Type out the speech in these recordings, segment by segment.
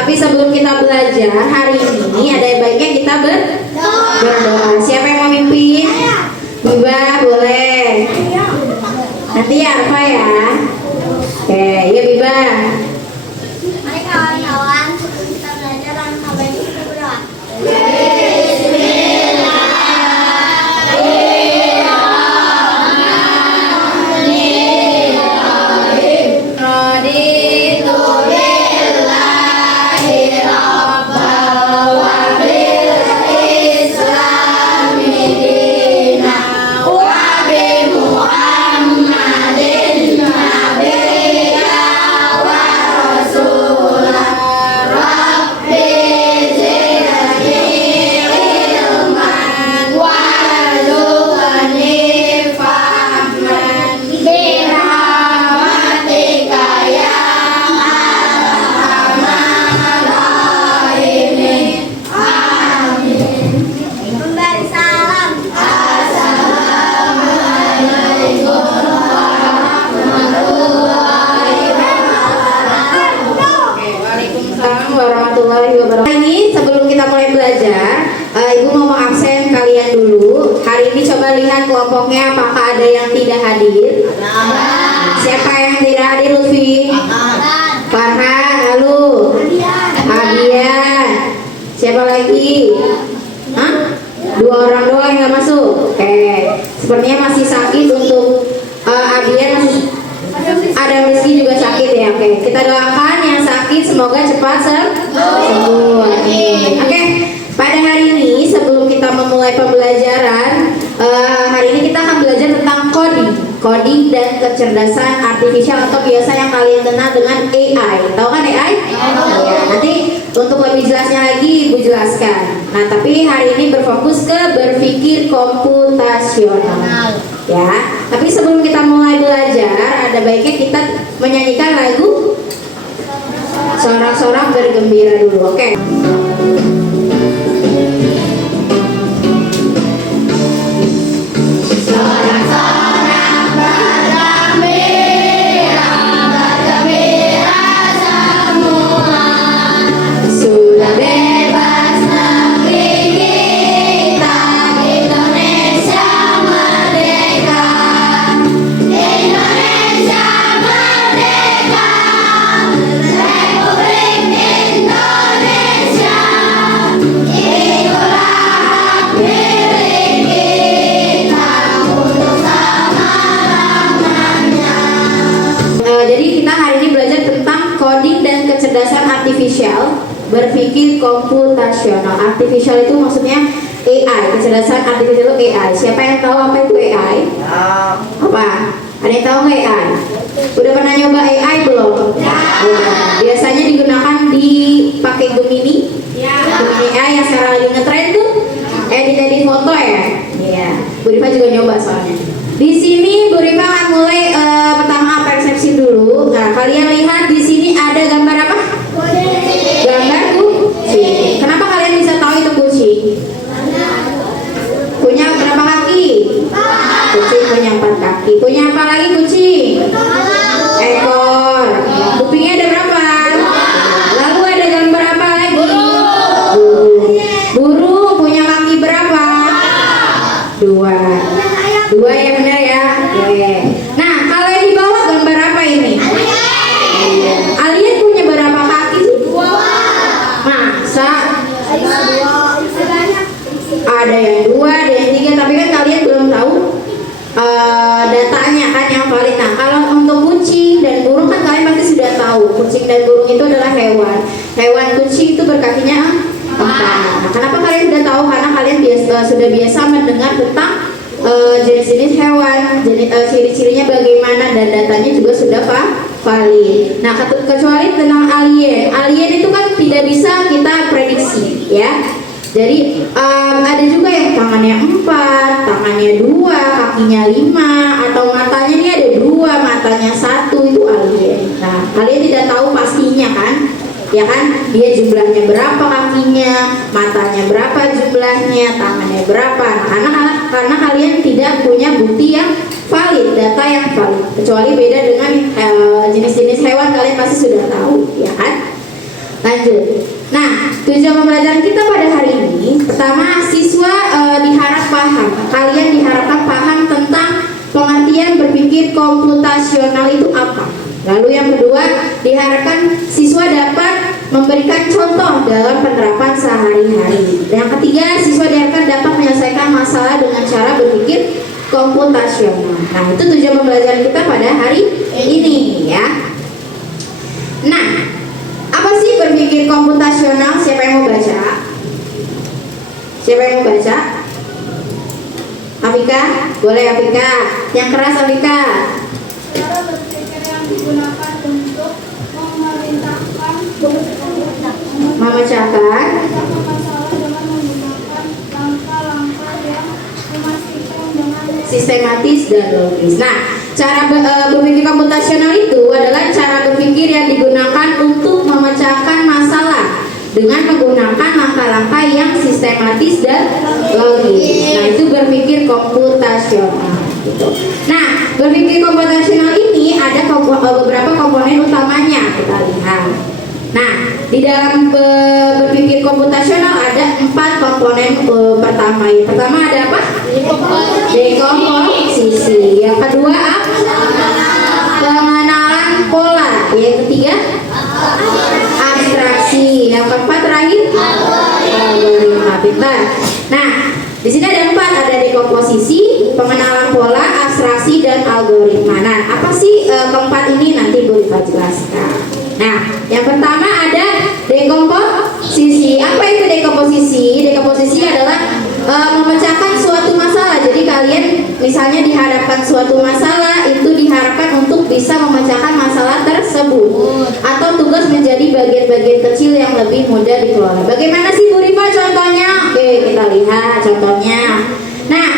Tapi sebelum kita belajar hari ini ada baiknya kita berdoa. Siapa yang mau mimpin? Biba boleh. Nanti Arfa ya. Oke, ya Biba. Mari kawan-kawan, sebelum kita belajar langkah baik kita berdoa. Memberi salam. Waalaikumsalam warahmatullahi wabarakatuh. Hari ini sebelum kita mulai belajar, Ibu mau absen kalian dulu. Hari ini coba lihat kelompoknya apakah ada yang tidak hadir. Siapa yang tidak hadir, Lutfi? Farhan, lalu Adian. Siapa lagi? Hah? 2 orang doang yang nggak masuk. Oke, sepertinya masih sakit untuk Adian. Ada Rizky juga sakit ya. Oke, kita doakan yang sakit semoga cepat sembuh. Amin. Oke, pada hari ini sebelum kita memulai pembelajaran, hari ini kita akan belajar tentang coding dan kecerdasan artifisial atau biasa yang kalian kenal dengan AI. Tahu kan AI? Ya, nanti untuk lebih jelasnya lagi Ibu jelaskan. Nah, tapi hari ini berfokus ke berpikir komputasional. Ya, tapi sebelum kita mulai belajar, ada baiknya kita menyanyikan lagu Sorak-sorak bergembira dulu, oke? Sudah bebas negeri kita, Indonesia merdeka. Indonesia merdeka, Republik Indonesia. Itulah hak milik kita untuk selama-lamanya. Jadi kita hari ini belajar tentang coding dan kecerdasan artifisial, berpikir komputasional. Artifisial itu maksudnya AI, kecerdasan artifisial itu AI. Siapa yang tahu apa itu AI? Apa? Ada yang tahu nggak AI? Udah pernah nyoba AI belum? Ya. Biasanya digunakan dipakai Gemini. Gemini AI yang sekarang lagi ngetren tuh, edit foto ya. Iya. Bu Rifa juga nyoba soalnya. Di sini Bu Rifa akan mulai pertama persepsi dulu. Nah, kalian lihat di sini ada gambar apa? Gambar kucing. Kenapa kalian bisa tahu itu kucing? Punya berapa kaki? Kucing punya 4 kaki. Punya apa lagi kucing? Ekor. Kupingnya ada berapa? Lalu ada gambar apa lagi? Burung. Burung punya kaki berapa? 2. 2 ya benar ya. Oke. Nah, kalau yang di bawah gambar apa ini? Alien punya berapa kaki sih? 2. Masa? Ada yang 2, ada yang 3, tapi kan kalian belum tahu datanya kan yang valid. Nah, kalau untuk kucing dan burung kan kalian pasti sudah tahu. Kucing dan burung itu adalah hewan. Hewan kucing itu berkakinya 4. Nah, kenapa kalian sudah tahu? Karena kalian sudah biasa mendengar tentang jenis-jenis hewan, ciri-cirinya bagaimana, dan datanya juga sudah valid. Nah, kecuali tentang alien itu kan tidak bisa kita prediksi ya. Jadi ada juga yang tangannya 4, tangannya 2, kakinya 5, atau matanya ini ada 2, matanya 1, itu alien. Nah, kalian tidak tahu pastinya kan? Ya kan, dia jumlahnya berapa kakinya, matanya berapa jumlahnya, tangannya berapa. Nah, karena kalian tidak punya bukti yang valid, data yang valid. Kecuali beda dengan jenis-jenis hewan, kalian pasti sudah tahu, ya kan? Lanjut. Nah, tujuan pembelajaran kita pada hari ini, pertama siswa diharap paham. Kalian diharapkan paham tentang pengertian berpikir komputasional itu apa. Lalu yang kedua, diharapkan siswa dapat memberikan contoh dalam penerapan sehari-hari. Yang ketiga, siswa diharapkan dapat menyelesaikan masalah dengan cara berpikir komputasional. Nah, itu tujuan pembelajaran kita pada hari ini ya. Nah, apa sih berpikir komputasional? Siapa yang mau baca? Siapa yang mau baca? Afika? Boleh Afika. Yang keras Afika. Cara berpikir yang digunakan untuk memecahkan masalah dengan menggunakan langkah-langkah yang memastikan dengan Sistematis dan logis. Nah, cara berpikir komputasional itu adalah cara berpikir yang digunakan untuk memecahkan masalah dengan menggunakan langkah-langkah yang sistematis dan logis. Nah, itu berpikir komputasional. Gitu. Nah, berpikir komputasional ini ada beberapa komponen utamanya, kita lihat. Nah, di dalam berpikir komputasional ada 4 komponen pertama. Yang pertama ada apa? Dekomposisi. Yang kedua apa? Pengenalan pola. Yang ketiga abstraksi. Yang keempat terakhir algoritma. Pintar. Nah, di sini ada 4, ada dekomposisi, pengenalan pola, abstraksi, dan algoritma. Nah, apa sih keempat ini nanti Bu Rifa jelaskan. Nah, yang pertama ada dekomposisi. Apa itu dekomposisi? Dekomposisi adalah memecahkan suatu masalah. Jadi kalian misalnya dihadapkan suatu masalah, itu diharapkan untuk bisa memecahkan masalah tersebut atau tugas menjadi bagian-bagian kecil yang lebih mudah dikelola. Bagaimana sih Bu Rifa contohnya? Oke, kita lihat contohnya. Nah,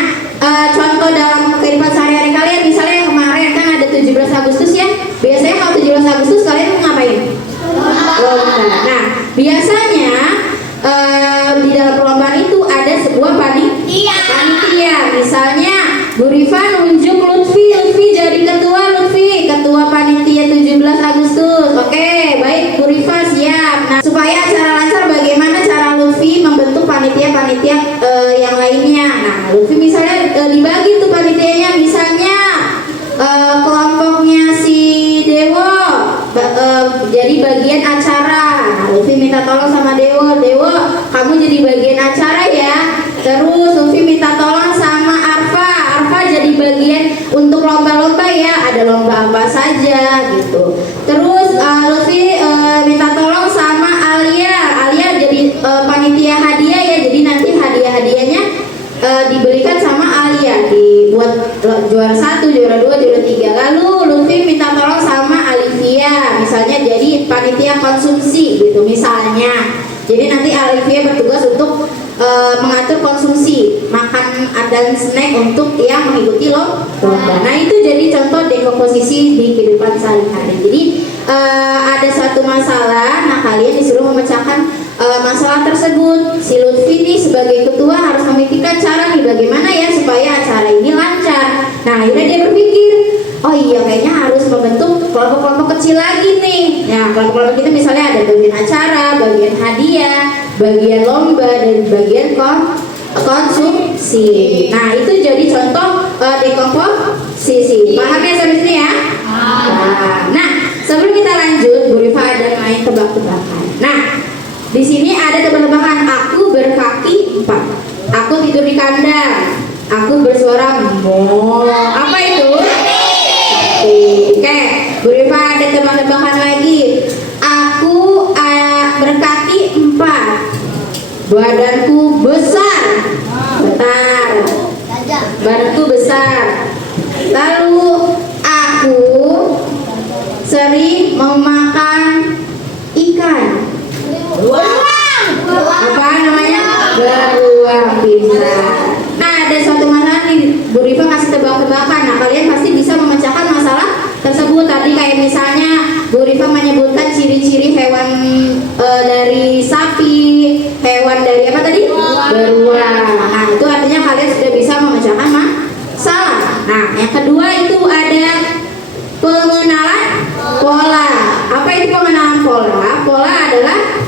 contoh dalam kehidupan sehari-hari kalian, misalnya kemarin kan ada 17 Agustus ya. Biasanya kalau 17 Agustus kalian ngapain? Lomba. Nah, biasanya di dalam perlombaan itu ada sebuah panitia. Misalnya Bu Rifa nunjuk Lutfi jadi ketua panitia 17 Agustus. Oke, baik Bu Rifa siap. Nah, supaya acara lancar, bagaimana cara Lutfi membentuk panitia-panitia yang lainnya? Nah, Lutfi misalnya dibagi tuh panitianya, misalnya kelompoknya si Dewo jadi bagian acara. Nah, Lutfi minta tolong sama Dewo, kamu jadi bagian acara ya. Terus Lutfi minta tolong sama Arfa jadi bagian untuk lomba-lomba ya. Ada lomba apa saja gitu. Terus Lutfi minta tolong sama Alia jadi panitia hadiah ya. Jadi nanti hadiahnya diberikan sama Alia, dibuat juara 1, juara 2, juara 3. Lalu Lutfi minta tolong sama Alivia, misalnya jadi panitia konsumsi gitu misalnya. Jadi nanti Alivia bertugas untuk mengatur konsumsi makan dan snack untuk yang mengikuti lomba. Nah, itu jadi contoh dekomposisi di kehidupan sehari-hari. Jadi ada suatu masalah, nah kalian disuruh memecahkan masalah tersebut. Si Lutfi nih sebagai ketua harus memikirkan cara nih bagaimana ya supaya acara ini lancar. Nah, akhirnya dia berpikir, oh iya kayaknya harus membentuk kelompok-kelompok kecil lagi nih. Nah, kelompok-kelompok itu misalnya ada bagian acara, bagian hadiah, bagian lomba, dan bagian konsumsi. Nah, itu jadi contoh dekomposisi. Paham ya sampai sini ya? Nah, sebelum kita lanjut, Bu Rifa ada main tebak-tebakan. Nah, di sini ada tebak-tebakan. Aku berkaki 4. Aku tidur di kandang. Aku bersuara mo. Apa itu? Oke, Bu Rifa ada tebak-tebakan lagi. Aku berkaki 4. Badanku besar. Bentar. Badanku besar. Lalu aku sering memakan ikan. Apa namanya? Beruang. Pintar. Nah, ada suatu masalah nih, Bu Rifa kasih tebak-tebakan. Nah, kalian pasti bisa memecahkan masalah tersebut. Tadi kayak misalnya Bu Rifa menyebutkan ciri-ciri hewan dari sapi, hewan dari apa tadi? Beruang. Nah, itu artinya kalian sudah bisa memecahkan masalah. Nah, yang kedua itu ada pengenalan pola. Apa itu pengenalan pola? Pola adalah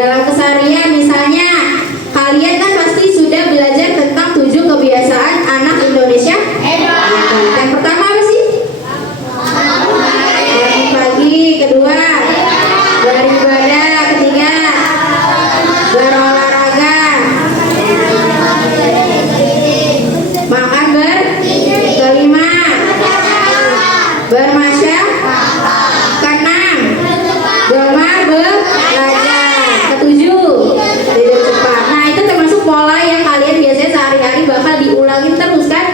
dalam keseharian misalnya kalian kan pasti sudah belajar tentang 7 kebiasaan anak Indonesia. Yang pertama apa sih? Bangun pagi. Kedua, beribadah. Ketiga, berolahraga. Makan kelima, bermasyarakat. Keenam, gemar belajar. Ketujuh, tidur cepat. Nah, itu termasuk pola yang kalian biasanya sehari-hari bakal diulangin terus kan?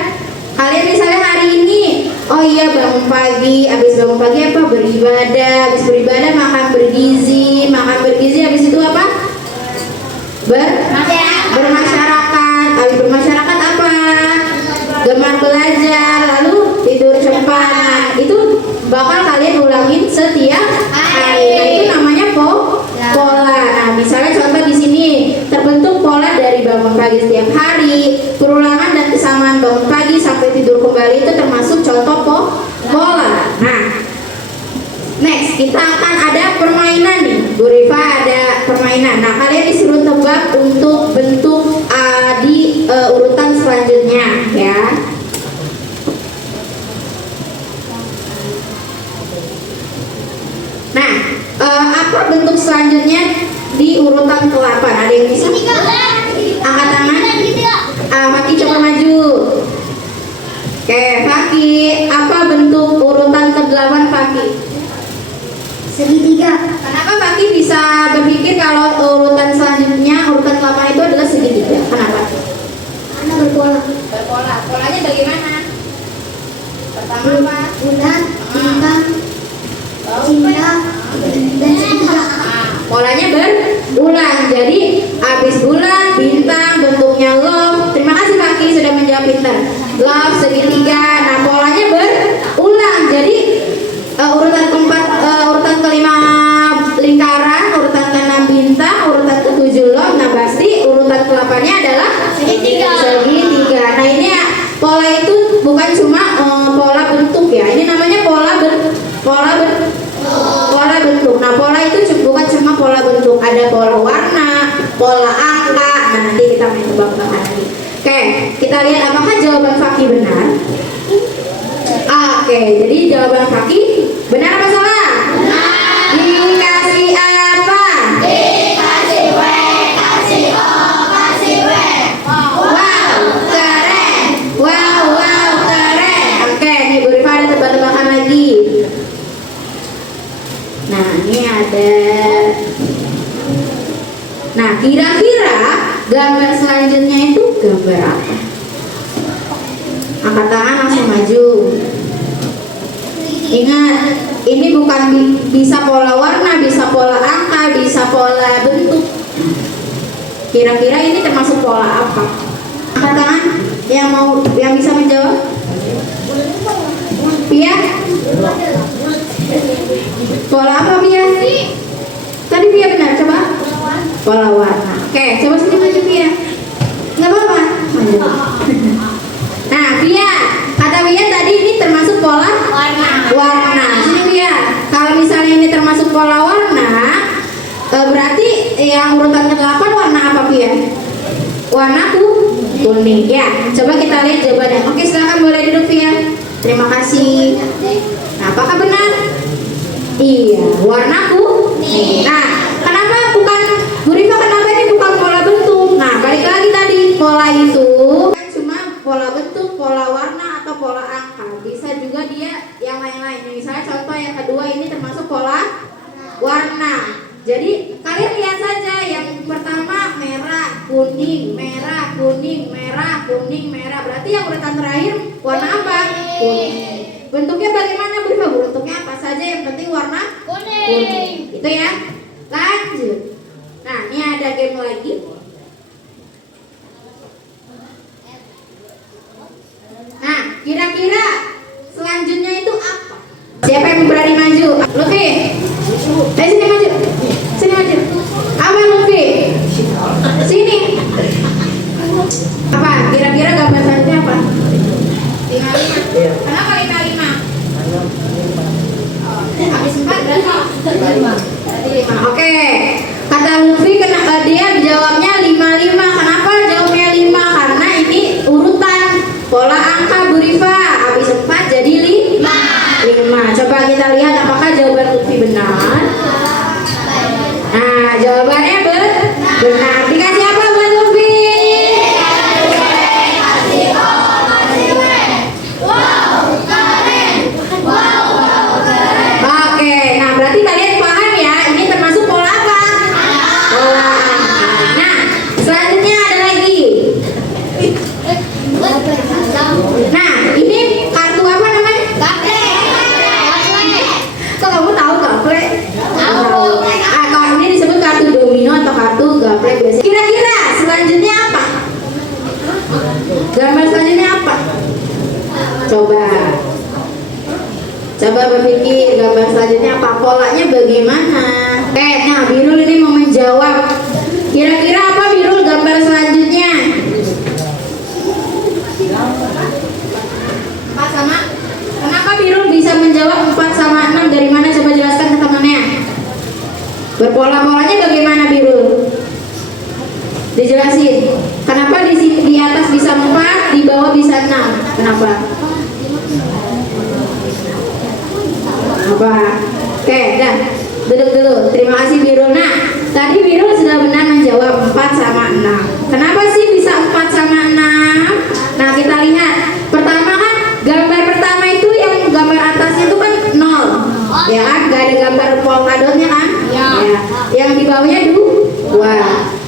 Kalian misalnya hari ini, oh iya bangun pagi, habis bangun pagi apa? Beribadah, habis beribadah makan bergizi, habis itu apa? Bermasyarakat, habis bermasyarakat apa? Gemar belajar, lalu tidur cepat. Nah, itu bakal kalian ulangin setiap hari. Nah, itu namanya pola. Nah, misalnya contoh di sini terbentuk pola dari bangun pagi setiap hari, perulangan dan kesamaan bangun pagi sampai tidur kembali itu termasuk contoh pola. Nah, next kita akan ada permainan nih. Bu Rifa ada permainan. Nah, kalian disuruh tebak untuk bentuk di urutan selanjutnya ya. Nah, apa bentuk selanjutnya di urutan ke-8? Ada yang bisa? Angkat tangan. Faki coba maju. Oke, Faki, apa bentuk urutan ke-8 Faki? Segitiga. Kenapa Faki bisa berpikir kalau urutan selanjutnya, urutan ke-8 itu adalah segitiga? Kenapa? Karena berpola. Berpola. Polanya bagaimana? Pertama apa? Bulan, bintang, cinta, dan segitiga. Polanya berulang. Jadi habis bulan, bintang, bentuknya love. Terima kasih Faki sudah menjawab pintar. Love, segitiga. Nah, polanya berulang. Jadi urutan keempat, urutan kelima lingkaran, urutan ke-6 bintang, urutan ke-7 love. Nah, pasti urutan ke-8-nya adalah segitiga. Nah, ini ya, pola itu bukan cuma pola bentuk ya. Ini namanya pola bentuk. Nah, pola itu bukan cuma pola bentuk, ada pola warna, pola angka. Nah, nanti kita main tebak-tebakan lagi. Oke, kita lihat apakah jawaban Faki benar. Oke, jadi jawaban Faki benar apa salah? Benar. Dikasih apa? Dikasih W, kasih O, kasih W. Wow, keren. Wow, keren. Oke, nih Bu Rifa ada tebak-tebakan lagi. Nah, ini ada. Nah, kira-kira gambar selanjutnya itu gambar apa? Angkat tangan langsung maju. Ingat, ini bukan bisa pola warna, bisa pola angka, bisa pola bentuk. Kira-kira ini termasuk pola apa? Angkat tangan yang bisa menjawab. Pia? Pola apa Pia? Tadi Pia benar, coba. Pola warna. Oke, coba sini maju Pia. Nggak apa-apa. Maju. Nah, Pia, kata Pia tadi ini termasuk pola warna. Sini Pia. Kalau misalnya ini termasuk pola warna, berarti yang urutan ke-8 warna apa Pia? Warna kuning. Ya, coba kita lihat jawabannya. Oke, silakan boleh duduk Pia. Terima kasih. Nah, apakah benar? Iya, warna kuning. Nah, kenapa bukan Bu Rifa, kenapa ini bukan pola bentuk? Nah, balik lagi tadi, pola itu kan cuma pola bentuk, pola warna, atau pola angka. Bisa juga dia yang lain-lain. Misalnya contoh yang kedua ini termasuk pola warna. Jadi kalian lihat saja yang pertama merah, kuning, merah, kuning, merah, kuning, merah. Berarti yang urutan terakhir warna apa? Kuning. Bentuknya bagaimana Bu Rifa? Bentuknya apa saja, yang penting warna kuning. Itu ya. Lanjut. Nah, ini ada game lagi. Nah, kira-kira selanjutnya itu apa? Siapa yang berani maju? Luffy. Sini maju. Sini maju. Apa Luffy? Sini. Apa? Kira-kira gambar selanjutnya apa? 55. Kenapa 55? Habis 4 berarti 5. Oke. Kata Luffy Coba berpikir gambar selanjutnya apa, polanya bagaimana. Oke, nah Birul ini mau menjawab. Kira-kira apa Birul gambar selanjutnya? 4 sama. Kenapa Birul bisa menjawab 4 sama 6? Dari mana, coba jelaskan ke temannya. Berpola-polanya bagaimana Birul? Dijelasin. Kenapa di atas bisa 4, di bawah bisa 6? Kenapa? Apa? Oke, dah. Duduk dulu. Terima kasih Birul. Nah, tadi Birul sudah benar menjawab 4 sama 6. Kenapa sih bisa 4 sama 6? Nah, kita lihat. Pertama kan, gambar pertama itu yang gambar atasnya itu kan 0. Ya kan? Gak ada gambar polkadotnya kan? Ya. Yang di bawahnya 2.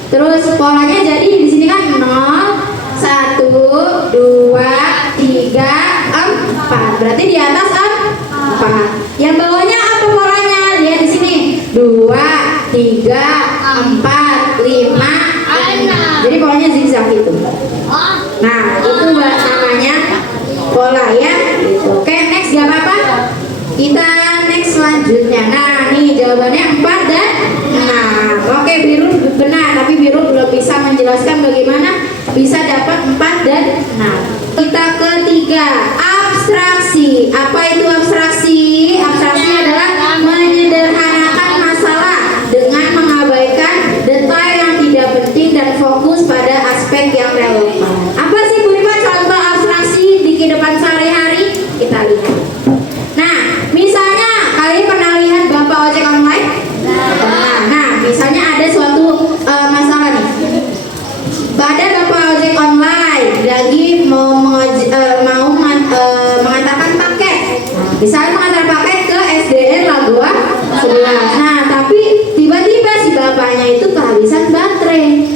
Terus polanya jadi di sini kan 0, 1, 2, 3, 4. Berarti di atas 4. Yang bawahnya apa polanya? Lihat di sini. 2, 3, 4, 5, 6. Jadi polanya zigzag itu. Nah, itu namanya pola ya. Gitu. Oke, next gak apa-apa. Kita next selanjutnya. Nah, nih jawabannya 4 dan 6. Oke, Birul benar, tapi Birul belum bisa menjelaskan bagaimana bisa dapat 4 dan 6. Kita ketiga, abstraksi. Apa itu abstraksi? Abstraksi adalah menyederhanakan masalah dengan mengabaikan detail yang tidak penting dan fokus pada aspek yang relevan. Apa sih Bu Rifa contoh abstraksi di kehidupan sehari-hari? Kita lihat. Nah, misalnya kalian pernah lihat Bapak ojek online? Nah, misalnya ada suatu masalah nih. Pada Bapak ojek online lagi mau mengantarkan paket. Misalnya mengantar paket ke SDN Lagoa 11. Nah, tapi tiba-tiba si bapaknya itu kehabisan baterai.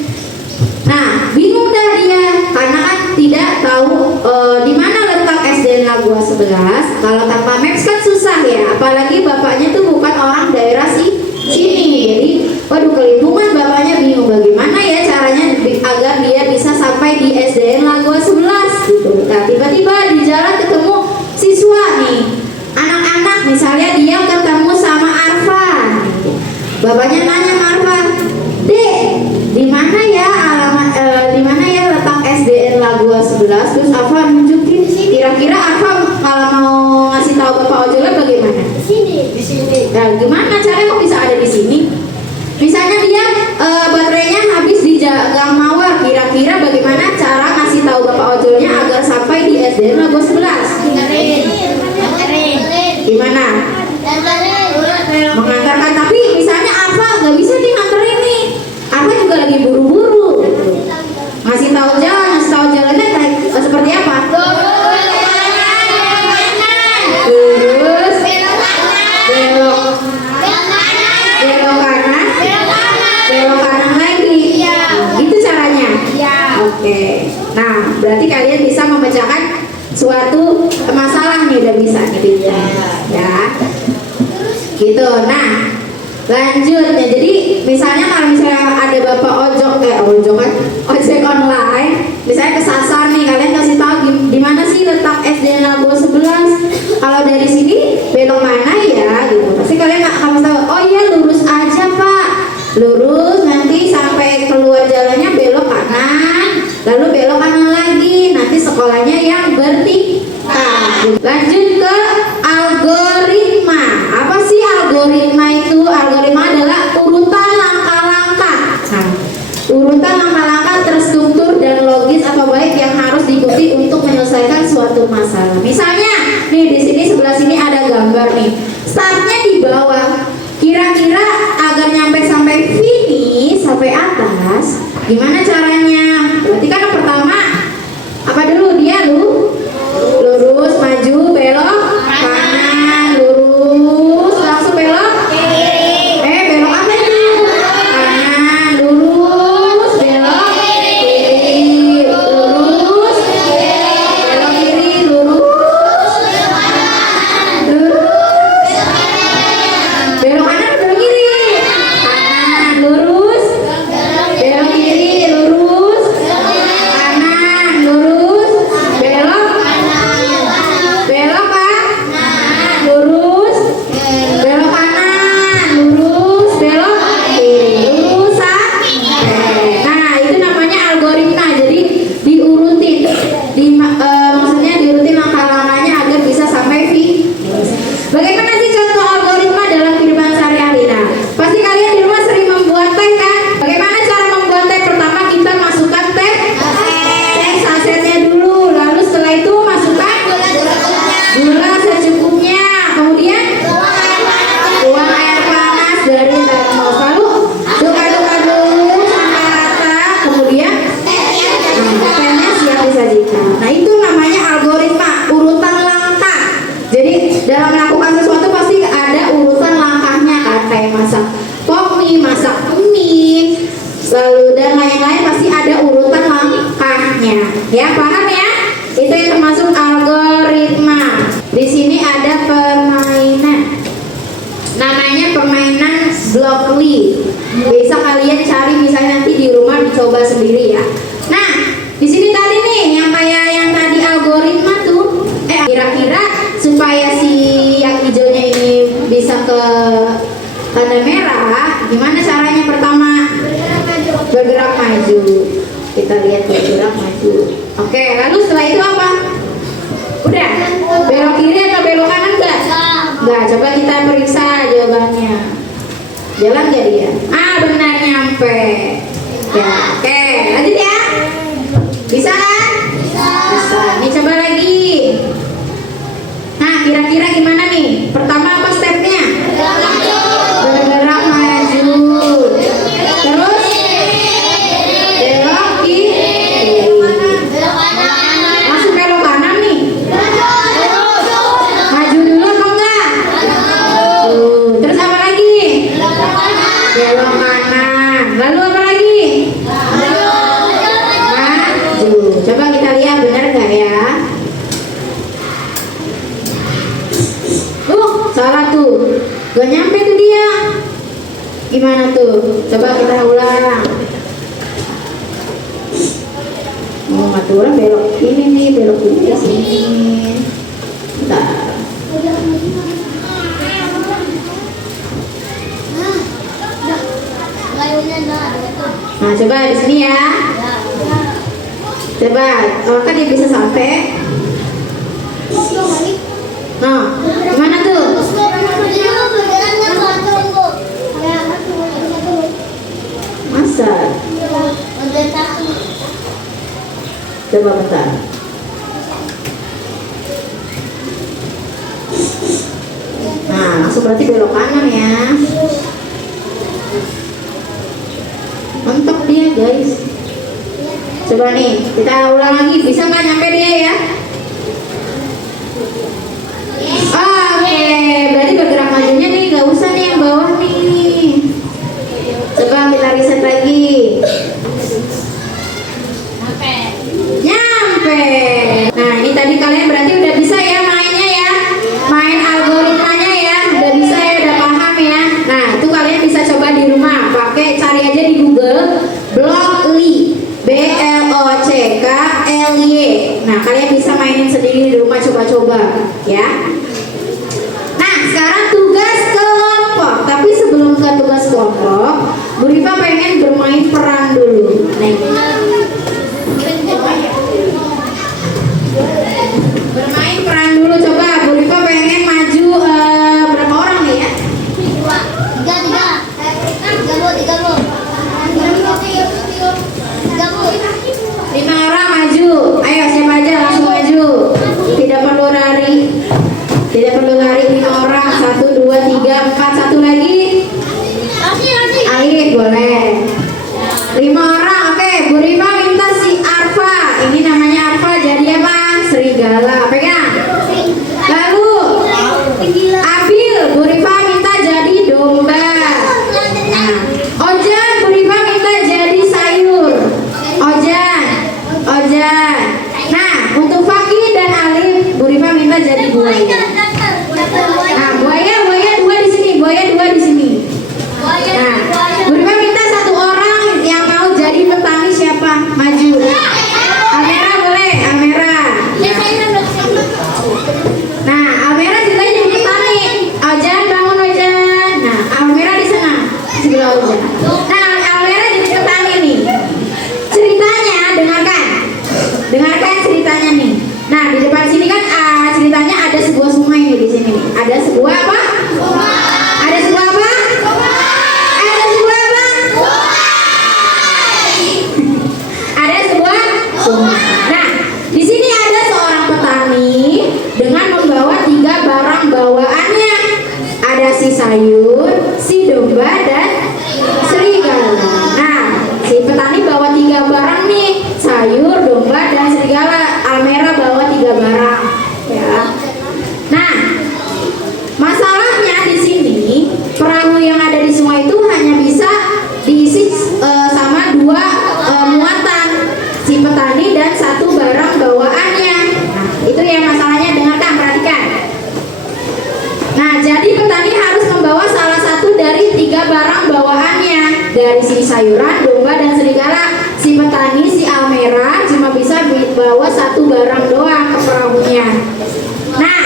Nah, bingung dah dia karena kan tidak tahu di mana letak SDN Lagoa 11. Kalau tanpa maps kan susah ya, apalagi bapaknya tuh bukan orang daerah sini. Jadi, waduh kelimpungan, bapaknya bingung bagaimana ya caranya agar dia bisa sampai di SDN Lagoa 11 gitu. Nah, tiba-tiba di jalan ketemu siswa nih. Anak-anak misalnya dia ketemu sama Arfan. Bapaknya nanya sama Arfan, "Dek, di mana ya alamat di mana ya letak SDN Lagoa 11?" Terus Arfan nunjukin. Kira-kira Arfan kalau mau ngasih tahu Bapak ojolnya bagaimana? Di sini. Nah, gimana caranya kok bisa ada di sini? Misalnya dia baterainya habis di Gang Mawar. Kira-kira bagaimana cara ngasih tahu Bapak ojolnya agar sampai di SDN Lagoa 11? Gimana? Mengantarkan, tapi misalnya Arfa nggak bisa nih nganterin nih. Arfa juga lagi buru-buru. Ngasih tahu jalannya kayak seperti apa? Lurus, belok kanan lagi. Itu caranya. Oke. Nah, berarti kalian bisa memecahkan suatu masalah nih, udah bisa nih ya. Gitu. Nah, lanjut ya. Jadi misalnya kalau misalnya ada Bapak ojek online, misalnya kesasar nih, kalian kasih tahu di mana sih letak SDN Lagoa 11. Kalau dari sini belok mana ya gitu. Pasti kalian akan tahu, oh iya lurus aja Pak. Lurus, nanti sampai keluar jalannya belok kanan, lalu belok kanan lagi, nanti sekolahnya yang vertikal. Lanjut ke algoritma. Apa sih algoritma itu? Algoritma adalah urutan langkah-langkah. Nah, urutan langkah-langkah terstruktur dan logis atau baik yang harus diikuti untuk menyelesaikan suatu masalah. Misalnya, nih di sini sebelah sini ada gambar nih. Startnya di bawah. Kira-kira agar sampai finish, sampai atas, gimana caranya? Berarti kan yang pertama apa dulu? Dia lurus, maju, belok kanan, lurus, langsung belok belok apa itu? Kanan, lurus, belok kiri, lurus, belok kiri, lurus, belok kanan, belok kiri, kanan, lurus, belok kiri, lurus, supaya si yang hijaunya ini bisa ke tanda merah, gimana caranya? Pertama, bergerak maju. Kita lihat bergerak maju. Oke, lalu setelah itu apa? Udah, belok kiri atau belok kanan enggak? Enggak, coba kita periksa jawabannya. Jalan gak dia? Ah, benar, nyampe. Ya, oke, lanjut ya. Bisa kan? Bisa. Nih coba lagi. Nah, kira-kira gimana nih? Pertama apa stepnya? Bergerak maju. Terus belok kiri. Langsung belok kanan nih. Maju dulu apa enggak? Terus apa lagi? Belok kanan. Lalu apa lagi? Maju. Coba kita lihat benar nggak ya? Salah tuh, gak nyampe tuh dia. Gimana tuh? Coba kita ulang. Mau ngatur belok ini nih, belok ini sini. Bentar. Nah, coba di sini ya. Coba, apakah dia bisa sampai? Nah, gimana tuh? Masa? Coba bentar. Nah, langsung berarti belok kanan ya. Mentok dia guys. Coba nih, kita ulang lagi. Bisa nggak nyampe dia ya? Oke, berarti bergerak majunya nih, nggak usah nih yang bawah nih. Coba kita riset lagi. Nyampe. Nah, ini tadi kalian berarti udah bisa ya mainnya ya, main algoritmanya ya, udah bisa ya, udah paham ya. Nah, itu kalian bisa coba di rumah, pakai cari aja di Google Blockly, BLOCKLY. Nah, kalian bisa mainin sendiri di rumah, coba-coba ya. Nah, sekarang tugas kelompok. Tapi sebelum ke tugas kelompok, Bu Rifa pengen bermain peran dulu. Nih. Bermain peran dulu, coba Bu Rifa pengen maju berapa orang nih ya? Tiga orang maju. Ayo siapa aja langsung maju. Tidak perlu lari. Tidak perlu lari. 5 orang. 1, 2, 3, 4. Satu lagi. Alif boleh. 5 orang. Oke, Bu Rifa minta si Arfa. Ini namanya Arfa jadi apa? Serigala. Pegang. Lalu Abil, Bu Rifa minta jadi domba. Nah, Ojan, Bu Rifa minta jadi sayur. Ojan. Nah, untuk Fakih dan Alif, Bu Rifa minta jadi buaya. Nah, buaya 2 di sini, buaya 2 di sini. Nah, Bu Rifa minta 1 orang yang mau jadi petani siapa? Maju. Amera boleh, Amera. Nah, Amera ceritanya jadi petani. Ojan bangun Ojan. Nah, Amera di sana, di sebelah Ojan. Nah, Amera jadi petani nih. Ceritanya dengarkan ceritanya nih. Nah, di depan sini kan ceritanya ada sebuah sungai nih di sini. Ada sebuah apa? Ada sebuah apa? Ada sebuah apa? Ada sebuah sungai. Nah, di sini ada seorang petani dengan membawa 3 barang bawaannya. Ada si sayur, si domba dan serigala. Nah, si petani bawa 3 barang nih, sayur, domba dan serigala. Almera bawa 3 barang ya. Nah, masalahnya di sini perahu yang ada di sungai itu hanya bisa diisi sama 2 muatan, si petani dan 1 barang bawaannya. Nah, itu ya masalahnya. Dengarkan, perhatikan. Nah, jadi petani harus membawa salah satu dari 3 barang bawaannya. Dari si sayuran, domba dan serigala. Si petani, si Almera cuma bisa bawa 1 barang doang ke perahunya. Nah,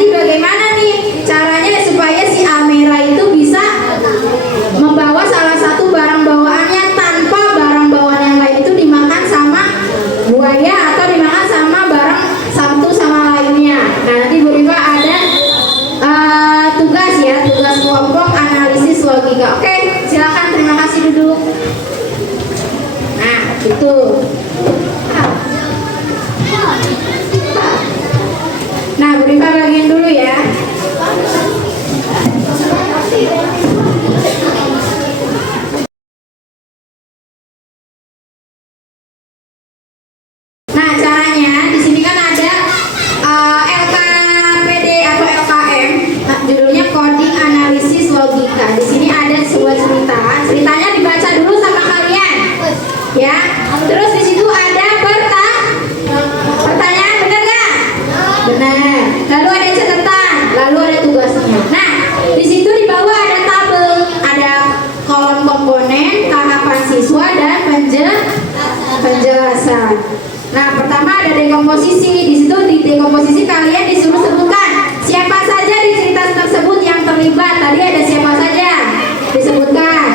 nanti bagaimana nih caranya supaya si Amira itu bisa membawa salah satu barang bawaannya tanpa barang bawaan yang lain itu dimakan sama buaya atau dimakan sama barang satu sama lainnya. Nah nanti Bu Rifa ada tugas ya, tugas kelompok analisis logika. Oke, silakan, terima kasih duduk. Nah itu. Nah Bu Rifa bagian dulu ya. Nah caranya di sini kan ada LKPD atau LKM, nah, judulnya coding analisis logika. Di sini ada sebuah cerita, ceritanya dibaca dulu sama kalian, ya. Terus di situ ada pertanyaan, benar nggak? Benar. Lalu ada catatan, lalu ada tugasnya. Nah di situ di bawah ada tabel, ada kolom komponen, tahapan siswa dan penjelasan. Nah, pertama ada dekomposisi. Di situ di dekomposisi kalian disuruh sebutkan siapa saja di cerita tersebut yang terlibat. Tadi ada siapa saja disebutkan.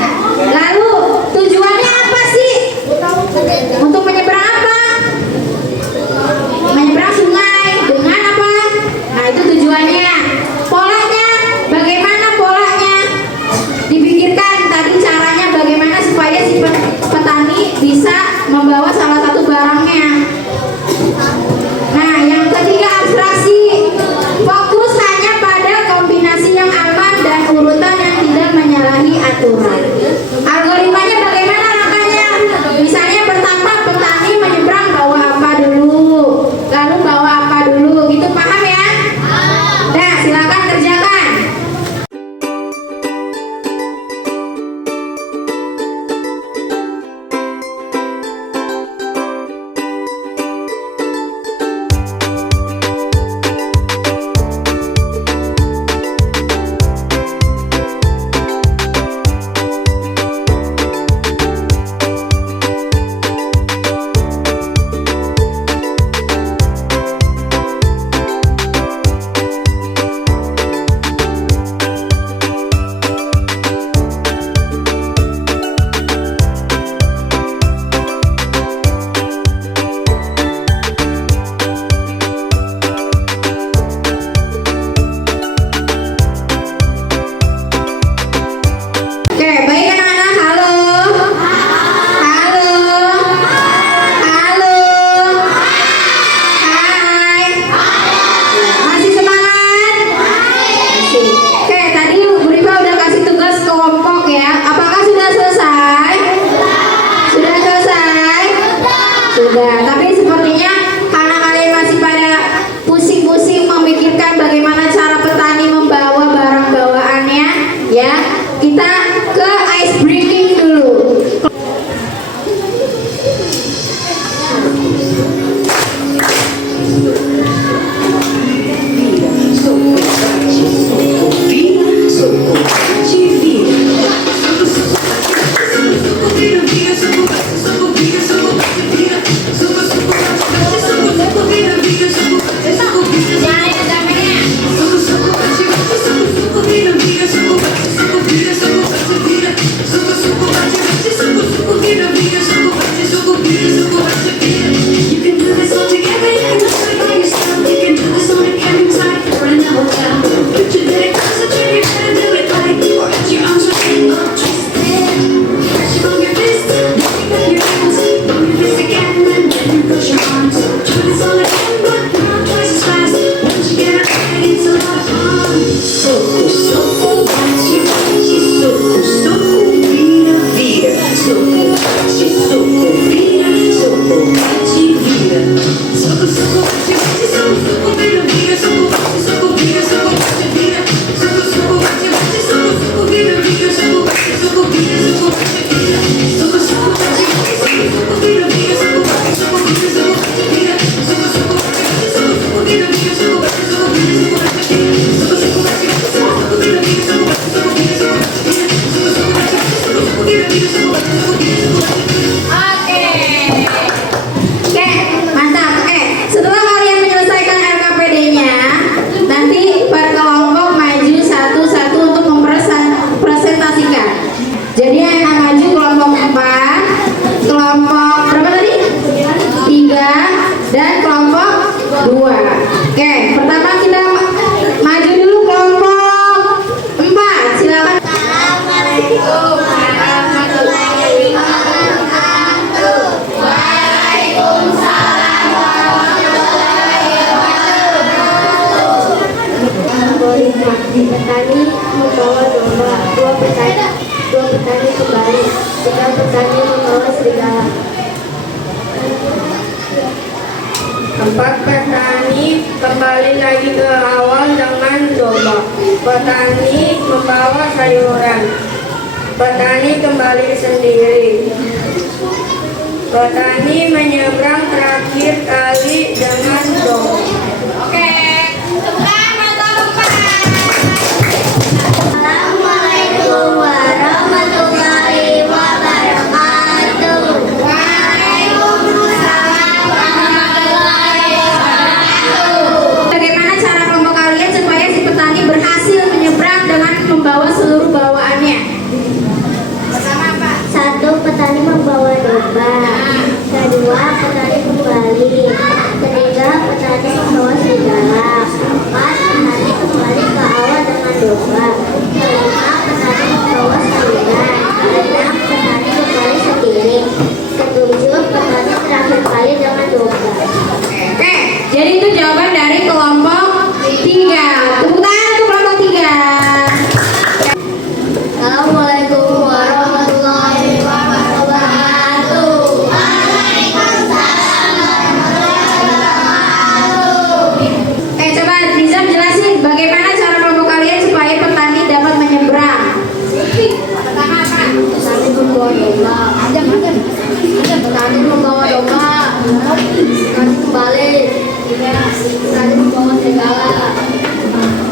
Lalu tujuannya apa sih? Untuk menyeberang apa? Menyeberang sungai dengan apa? Nah, itu tujuannya. Polanya, bagaimana polanya? Dipikirkan tadi caranya bagaimana supaya si petani bisa membawa salah satu barangnya. Nah, yang ketiga abstraksi. Fokus hanya pada kombinasi yang aman dan urutan yang tidak menyalahi aturan. Algoritmanya bagaimana langkahnya? Misalnya pertama petani menyeberang bawa apa dulu, lalu bawa apa dulu, gitu, paham ya? Nah, Petani membawa domba, dua petani kembali, tiga petani membawa serigala. 4 petani kembali lagi ke awal dengan domba. Petani membawa sayuran. Petani kembali sendiri. Petani menyeberang terakhir kali dengan domba. Oke, sebelah mata lupa. Assalamualaikum warahmatullahi wabarakatuh. Waalaikumsalam warahmatullahi wabarakatuh. Bagaimana cara kelompok kalian supaya si petani berhasil menyeberang dengan membawa seluruh bawaannya? Pertama apa? Satu, petani membawa domba. Kedua, petani kembali. Ketiga, petani membawa serigala. Empat, petani kembali ke awal dengan domba. Kelima, petani membawa sayuran. Keenam, petani kembali sendiri. Ketujuh, petani terakhir kali dengan domba. Oke, jadi itu jawaban dari kelompok 3. Tepuk tangan untuk kelompok 3. Assalamualaikum warahmatullahi wabarakatuh. Coba Nizam jelasin bagaimana cara kelompok kalian supaya petani dapat menyeberang. Pertama apa? Petani membawa domba. Petani membawa domba. Petani kembali. Petani membawa serigala.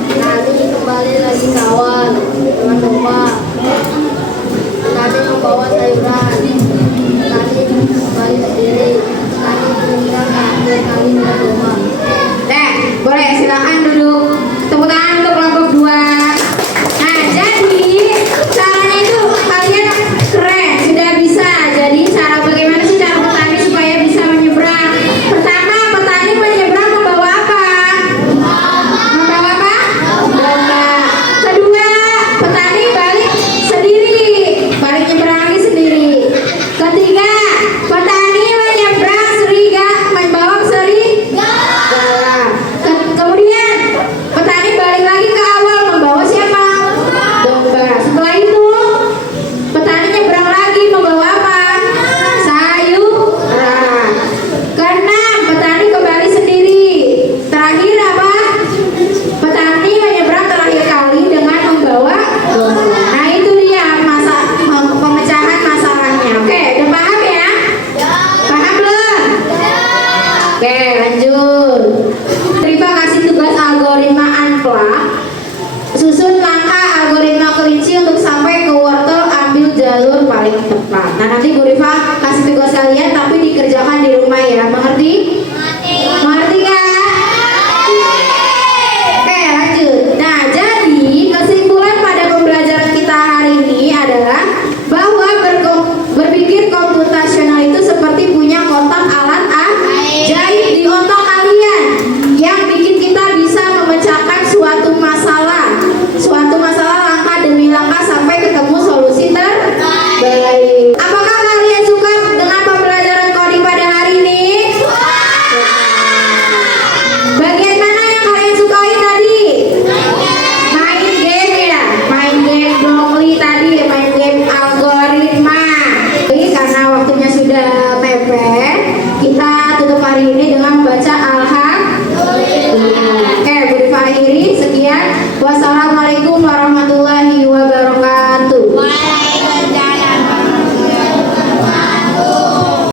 Petani kembali lagi ke awal dengan domba. Petani membawa sayuran. Petani kembali sendiri. Petani menyeberang terakhir kali dengan domba. Boleh silakan